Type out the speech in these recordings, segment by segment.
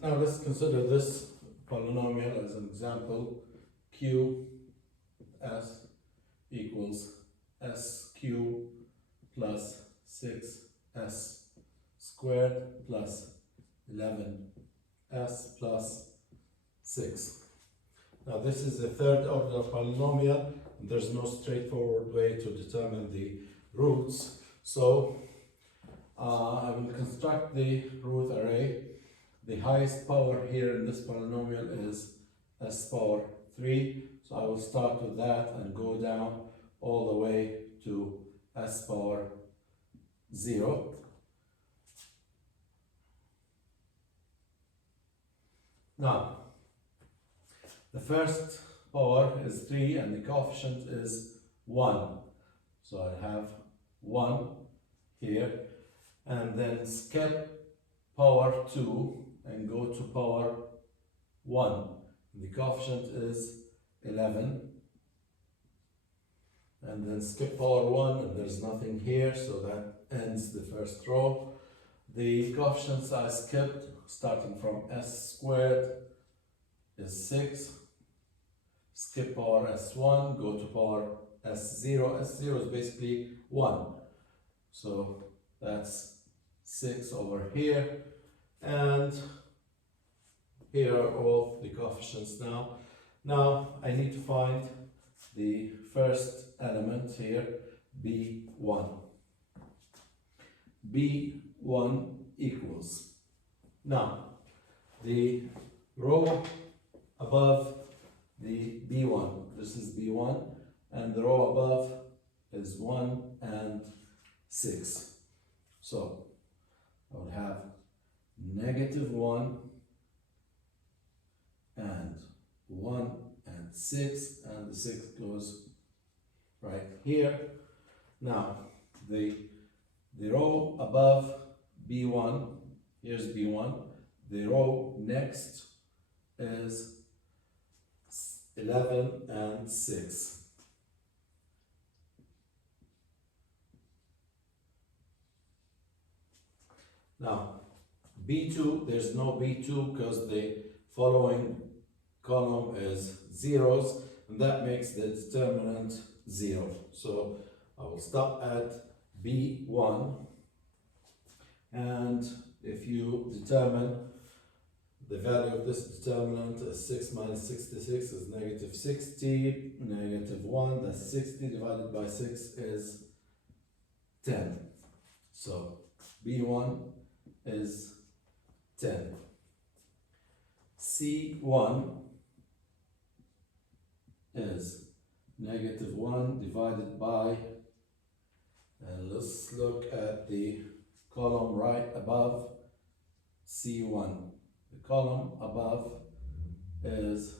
Now let's consider this polynomial as an example. Q s equals sq plus 6s squared plus 11s plus 6. Now this is the third order polynomial, and there's no straightforward way to determine the roots. So I will construct the Routh array. The highest power here in this polynomial is s power 3. So I will start with that and go down all the way to s power 0. Now, the first power is 3 and the coefficient is 1. So I have 1 here, and then skip power 2 and go to power 1. The coefficient is 11. And then skip power 1, and there's nothing here, so that ends the first row. The coefficients I skipped, starting from s squared, is 6. Skip power s1, go to power s0. S0 is basically 1. So that's 6 over here. And here are all the coefficients now. Now I need to find the first element here, b1. b1 equals, now the row above the b1, this is b1, and the row above is 1 and 6. So I would have -1 and 1 and 6, and the 6 goes right here. Now the row above b1, here's b1, the row next is 11 and 6. Now b2, there's no b2 because the following column is zeros, and that makes the determinant 0. So I will stop at b1, and if you determine the value of this determinant is 6 minus 66 is -60, -1, that's 60 divided by 6 is 10. So b1 is 10. c1 is -1 divided by, and let's look at the column right above c1. The column above is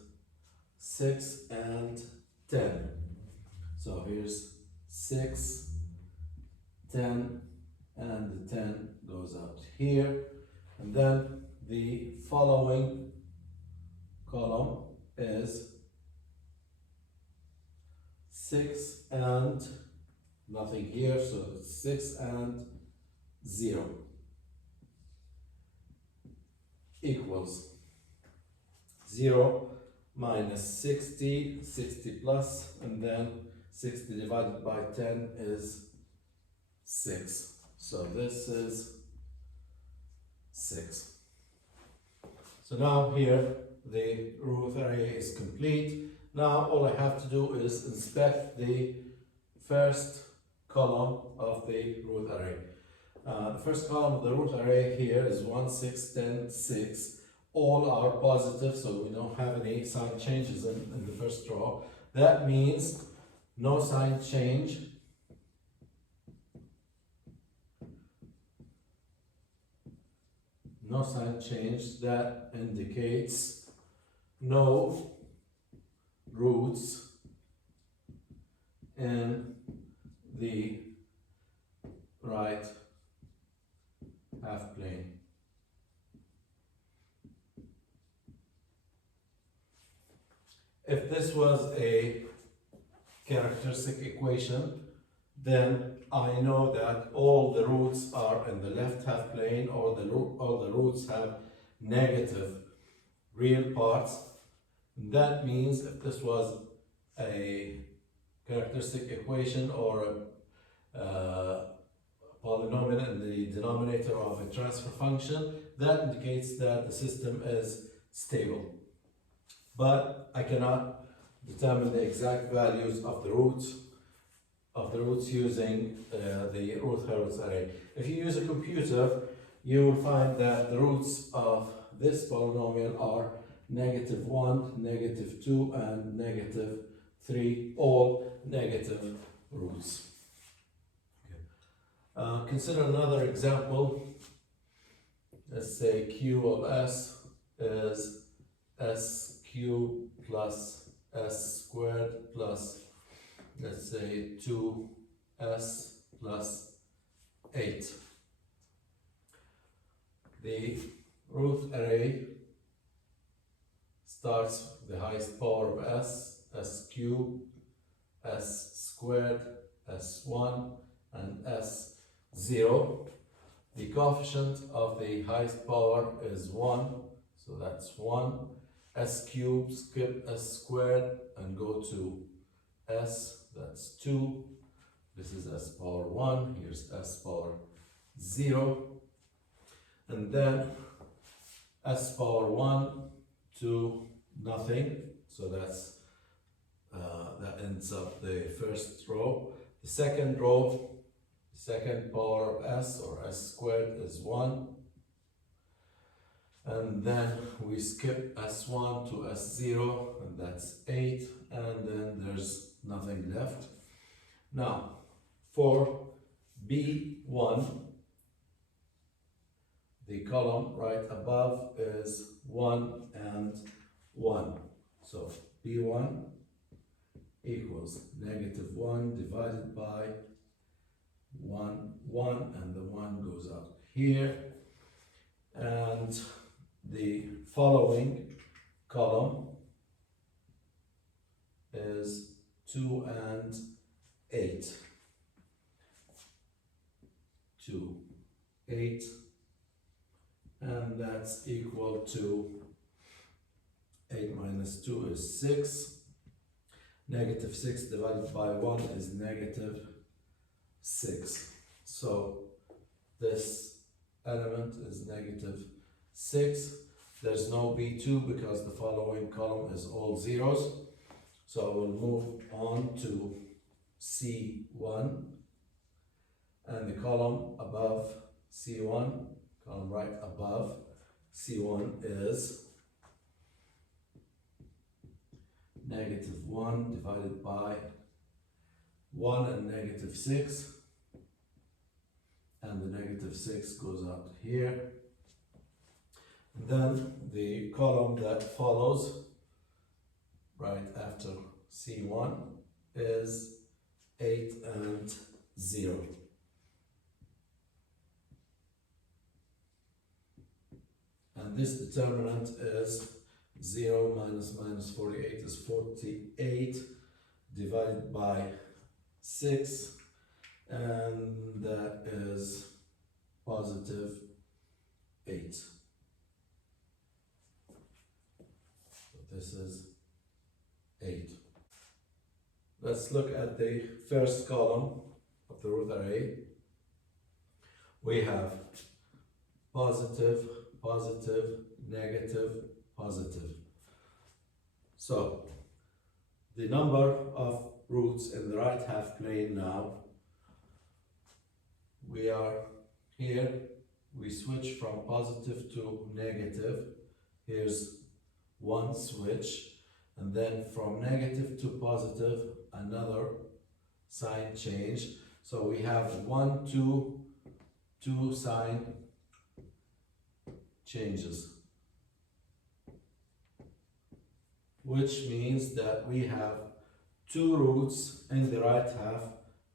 6 and 10. So here's 6, 10, and the 10 goes out here. And then the following column is 6 and nothing here, so it's 6 and 0 equals 0 minus 60, 60 plus, and then 60 divided by 10 is 6. So this is 6. So now here the Routh array is complete. Now all I have to do is inspect the first column of the Routh array. The first column of the Routh array here is 1, 6, 10, 6. All are positive, so we don't have any sign changes in the first row. That means no sign change. No sign change, that indicates no roots in the right half plane. If this was a characteristic equation, then I know that all the roots are in the left half plane, or all the roots have negative real parts. That means if this was a characteristic equation or a polynomial in the denominator of a transfer function, that indicates that the system is stable. But I cannot determine the exact values of the roots using the Routh Hurwitz array. If you use a computer, you will find that the roots of this polynomial are -1, -2, and -3, all negative roots. Consider another example. Let's say Q of S is S cubed plus S squared plus, let's say, 2S plus 8. The Routh array starts with the highest power of S, S cubed, S squared, S1, and S0. The coefficient of the highest power is 1, so that's 1. S cubed, skip S squared and go to S, that's 2. This is S power 1, here's S power 0. And then S power 1 to nothing, so that's that ends up the first row. The second row, the second power of S or S squared is 1. And then we skip S1 to S0, and that's 8, and then there's nothing left. Now, for B1, the column right above is 1 and 1. So B1 equals -1 divided by 1, 1, and the 1 goes out here. And the following column is 2 and 8. 2, 8, and that's equal to 8 minus 2 is 6. -6 divided by 1 is -6. So this element is -6. There's no B2 because the following column is all zeros. So we'll move on to C1, and the column above C1, column right above C1 is -1 divided by 1 and -6, and the -6 goes out here. And then the column that follows right after C1 is 8 and 0. And this determinant is 0 minus 48 is 48 divided by 6, and that is +8. So this is 8. Let's look at the first column of the Routh array. We have positive, positive, negative, positive. So the number of roots in the right half plane now, we are here, we switch from positive to negative. Here's one switch, and then from negative to positive, another sign change. So we have 1, 2 sign changes, which means that we have 2 roots in the right half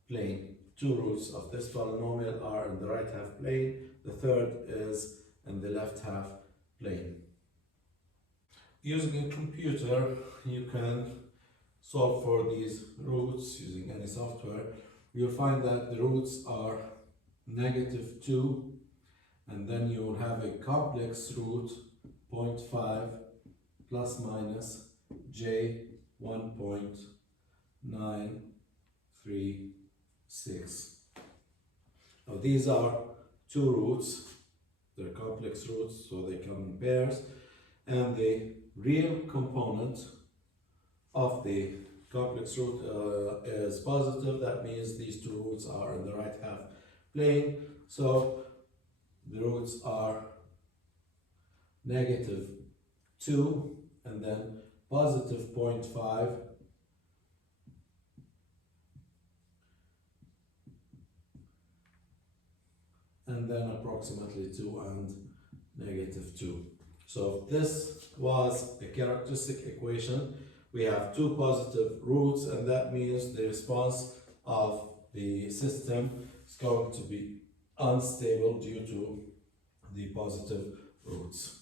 plane. 2 roots of this polynomial are in the right half plane. The third is in the left half plane. Using a computer, you can solve for these roots using any software. You'll find that the roots are -2, and then you will have a complex root 0.5 plus minus j 1.936. Now these are two roots, they're complex roots, so they come in pairs, and the real component of the complex root is positive. That means these two roots are in the right half plane, so the roots are -2 and then positive 0.5 and then approximately 2 and -2. So this was a characteristic equation. We have two positive roots, and that means the response of the system is going to be unstable due to the positive roots.